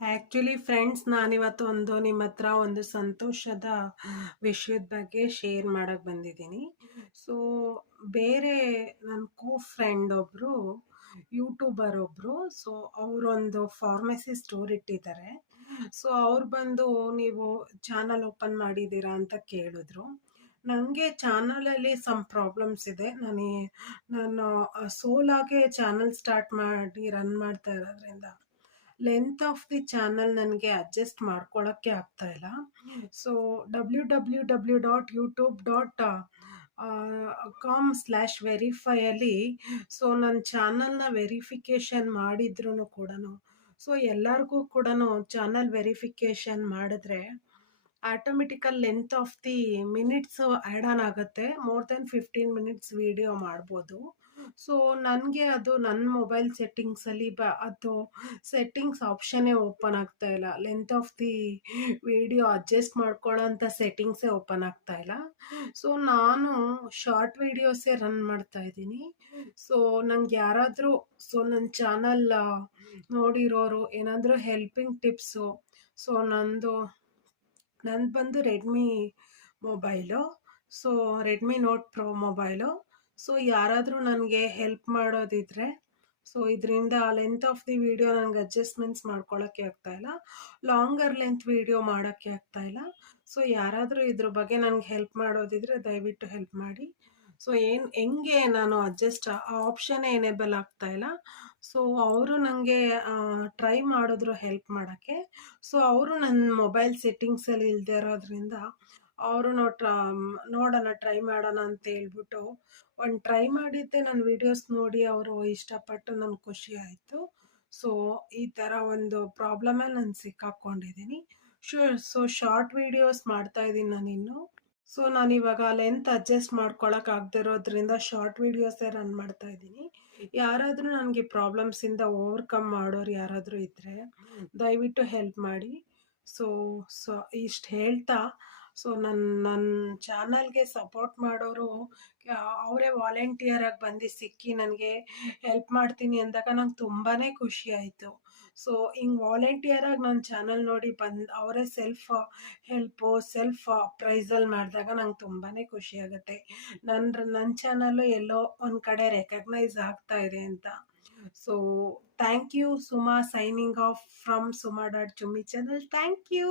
Actually friends, ನಾನಿವತ್ತು ನಿಮ್ಮ ಹತ್ರ ಒಂದು ಸಂತೋಷದ ವಿಷಯದ ಬಗ್ಗೆ ಶೇರ್ ಮಾಡಕ್ಕೆ ಬಂದಿದ್ದೀನಿ. ಸೊ ಬೇರೆ ನನ್ನ ಫ್ರೆಂಡ್ ಒಬ್ಬರು ಯೂಟ್ಯೂಬರ್ ಒಬ್ಬರು. ಸೊ ಅವರೊಂದು ಫಾರ್ಮಸಿ ಸ್ಟೋರ್ ಇಟ್ಟಿದ್ದಾರೆ. ಸೊ ಅವ್ರು ಬಂದು, ನೀವು ಚಾನಲ್ ಓಪನ್ ಮಾಡಿದ್ದೀರಾ ಅಂತ ಕೇಳಿದ್ರು. ನನಗೆ ಚಾನಲಲ್ಲಿ ಸಮ್ ಪ್ರಾಬ್ಲಮ್ಸ್ ಇದೆ. ನಾನು ಸೋಲಾಗೆ ಚಾನಲ್ ಸ್ಟಾರ್ಟ್ ಮಾಡಿ ರನ್ ಮಾಡ್ತಾ ಇರೋದ್ರಿಂದ ಲೆಂತ್ ಆಫ್ ದಿ ಚಾನಲ್ ನನಗೆ ಅಡ್ಜಸ್ಟ್ ಮಾಡ್ಕೊಳ್ಳೋಕ್ಕೆ ಆಗ್ತಾ ಇಲ್ಲ. ಸೊ www.youtube.com/verify ಸೊ ನನ್ನ ಚಾನಲ್ನ ವೆರಿಫಿಕೇಷನ್ ಮಾಡಿದ್ರು ಕೂಡ, ಸೊ ಎಲ್ಲರಿಗೂ ಕೂಡ ಚಾನಲ್ ವೆರಿಫಿಕೇಷನ್ ಮಾಡಿದ್ರೆ automatically length of the minutes add on ಆಗುತ್ತೆ. ಮೋರ್ ದೆನ್ 15 ಮಿನಿಟ್ಸ್ ವಿಡಿಯೋ ಮಾಡ್ಬೋದು. ಸೊ ನನಗೆ ಅದು ನನ್ನ ಮೊಬೈಲ್ ಸೆಟ್ಟಿಂಗ್ಸಲ್ಲಿ ಅದು ಸೆಟ್ಟಿಂಗ್ಸ್ ಆಪ್ಷನ್ನೇ ಓಪನ್ ಆಗ್ತಾ ಇಲ್ಲ. Length of the video adjust ಮಾಡ್ಕೊಳ್ಳೋಂಥ ಸೆಟ್ಟಿಂಗ್ಸೇ ಓಪನ್ ಆಗ್ತಾ ಇಲ್ಲ. ಸೊ ನಾನು ಶಾರ್ಟ್ ವಿಡಿಯೋಸೇ ರನ್ ಮಾಡ್ತಾ ಇದ್ದೀನಿ. ಸೊ ನಂಗೆ ಯಾರಾದರೂ ನನ್ನ ಚಾನಲ್ ನೋಡಿರೋರು ಏನಾದರೂ ಹೆಲ್ಪಿಂಗ್ ಟಿಪ್ಸು, ಸೊ ನಂದು ಬಂದು Redmi mobile. So Redmi note pro mobile. So ಯಾರಾದರೂ ನನಗೆ ಹೆಲ್ಪ್ ಮಾಡೋದಿದ್ರೆ, ಸೊ ಇದರಿಂದ ಲೆಂತ್ ಆಫ್ ದಿ ವಿಡಿಯೋ ನನಗೆ ಅಡ್ಜಸ್ಟ್ಮೆಂಟ್ಸ್ ಮಾಡ್ಕೊಳ್ಳೋಕ್ಕೆ ಆಗ್ತಾಯಿಲ್ಲ, ಲಾಂಗರ್ ಲೆಂತ್ ವಿಡಿಯೋ ಮಾಡೋಕ್ಕೆ ಆಗ್ತಾಯಿಲ್ಲ. ಸೊ ಯಾರಾದರೂ ಇದ್ರ ಬಗ್ಗೆ ನನಗೆ ಹೆಲ್ಪ್ ಮಾಡೋದಿದ್ರೆ ದಯವಿಟ್ಟು ಹೆಲ್ಪ್ ಮಾಡಿ. ಸೊ ಹೆಂಗೆ ನಾನು ಅಡ್ಜಸ್ಟ್ ಆ ಆಪ್ಷನ್ನೇ ಎನೇಬಲ್ ಆಗ್ತಾಯಿಲ್ಲ. ಸೊ ಅವರು ನನಗೆ ಟ್ರೈ ಮಾಡಿದ್ರು ಹೆಲ್ಪ್ ಮಾಡೋಕ್ಕೆ. ಸೊ ಅವರು ನನ್ನ ಮೊಬೈಲ್ ಸೆಟ್ಟಿಂಗ್ಸಲ್ಲಿ ಇಲ್ಲದೆ ಇರೋದ್ರಿಂದ ಅವರು ನೋಡೋಣ ಟ್ರೈ ಮಾಡೋಣ ಅಂತ ಹೇಳ್ಬಿಟ್ಟು ಒಂದು ಟ್ರೈ ಮಾಡಿದ್ದೆ. ನನ್ನ ವೀಡಿಯೋಸ್ ನೋಡಿ ಅವರು ಇಷ್ಟಪಟ್ಟು ನನಗೆ ಖುಷಿ ಆಯಿತು. ಸೊ ಈ ಥರ ಒಂದು ಪ್ರಾಬ್ಲಮಲ್ಲಿ ನಾನು ಸಿಕ್ಕಾಕ್ಕೊಂಡಿದ್ದೀನಿ. ಸೊ ಶಾರ್ಟ್ ವೀಡಿಯೋಸ್ ಮಾಡ್ತಾಯಿದ್ದೀನಿ ನಾನಿನ್ನು. ಸೊ ನಾನಿವಾಗ ಲೆಂತ್ ಅಡ್ಜಸ್ಟ್ ಮಾಡ್ಕೊಳಕ್ಕೆ ಆಗದಿರೋದ್ರಿಂದ ಶಾರ್ಟ್ ವೀಡಿಯೋಸೇ ರನ್ ಮಾಡ್ತಾ ಇದ್ದೀನಿ. ಯಾರಾದರೂ ನನಗೆ ಪ್ರಾಬ್ಲಮ್ಸಿಂದ ಓವರ್ಕಮ್ ಮಾಡೋರು ಯಾರಾದರೂ ಇದ್ದರೆ ದಯವಿಟ್ಟು ಹೆಲ್ಪ್ ಮಾಡಿ. ಸೊ ಸೊ ಇಷ್ಟು ಹೇಳ್ತಾ, ಸೊ ನನ್ನ ಚಾನಲ್ಗೆ ಸಪೋರ್ಟ್ ಮಾಡೋರು ಅವರೇ ವಾಲಂಟಿಯರಾಗಿ ಬಂದು ಸಿಕ್ಕಿ ನನಗೆ ಹೆಲ್ಪ್ ಮಾಡ್ತೀನಿ ಅಂದಾಗ ನಂಗೆ ತುಂಬಾ ಖುಷಿ ಆಯಿತು. ಸೊ ಹಿಂಗೆ ವಾಲಂಟಿಯರಾಗಿ ನನ್ನ ಚಾನಲ್ ನೋಡಿ ಅವರೇ ಸೆಲ್ಫ್ ಪ್ರೈಸಲ್ಲಿ ಮಾಡಿದಾಗ ನಂಗೆ ತುಂಬಾ ಖುಷಿ ಆಗುತ್ತೆ. ನನ್ನ ಚಾನಲ್ಲು ಎಲ್ಲೋ ಒಂದು ಕಡೆ ರೆಕಗ್ನೈಸ್ ಆಗ್ತಾ ಇದೆ ಅಂತ. So thank you. Suma signing off from Suma Chummi channel. Thank you.